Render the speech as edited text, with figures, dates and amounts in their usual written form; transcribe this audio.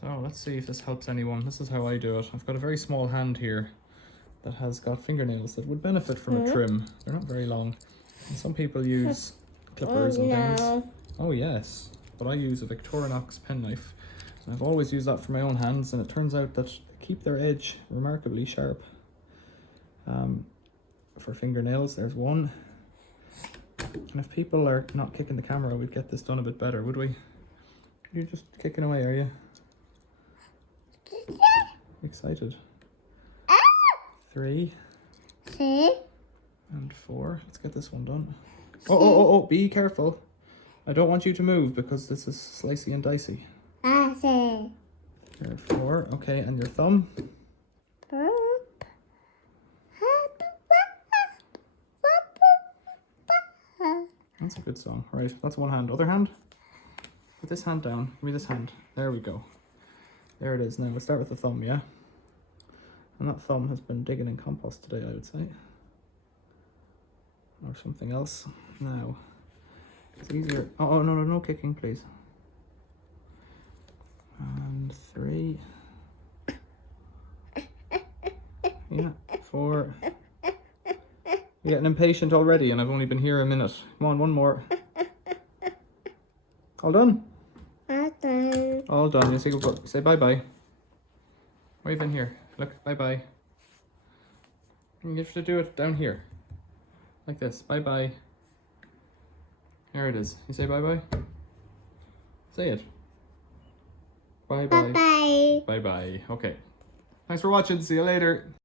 So let's see if this helps anyone. This is how I do it. I've got a very small hand here that has got fingernails that would benefit from a trim. They're not very long. And some people use clippers and things. Oh yes, but I use a Victorinox penknife. And I've always used that for my own hands, and it turns out that they keep their edge remarkably sharp. For fingernails, there's one. And if people are not kicking the camera, we'd get this done a bit better, would we? You're just kicking away, are you? Excited? 3 and 4. Let's get this one done. Oh, be careful. I don't want you to move because this is slicey and dicey. There, 4. Okay, and your thumb? That's a good song. Right, that's one hand. Other hand? Put this hand down. Give me this hand. There we go. There it is. Now we'll start with the thumb, yeah? And that thumb has been digging in compost today, I would say. Or something else. Now, it's easier. Oh, no kicking, please. And 3. Yeah, 4. You're getting impatient already, and I've only been here a minute. Come on, one more. All done? All done. You say bye-bye. Wave in here. Look, bye-bye. You have to do it down here. Like this. Bye-bye. There it is. You say bye-bye? Say it. Bye-bye. Bye-bye. Bye-bye. Okay. Thanks for watching. See you later.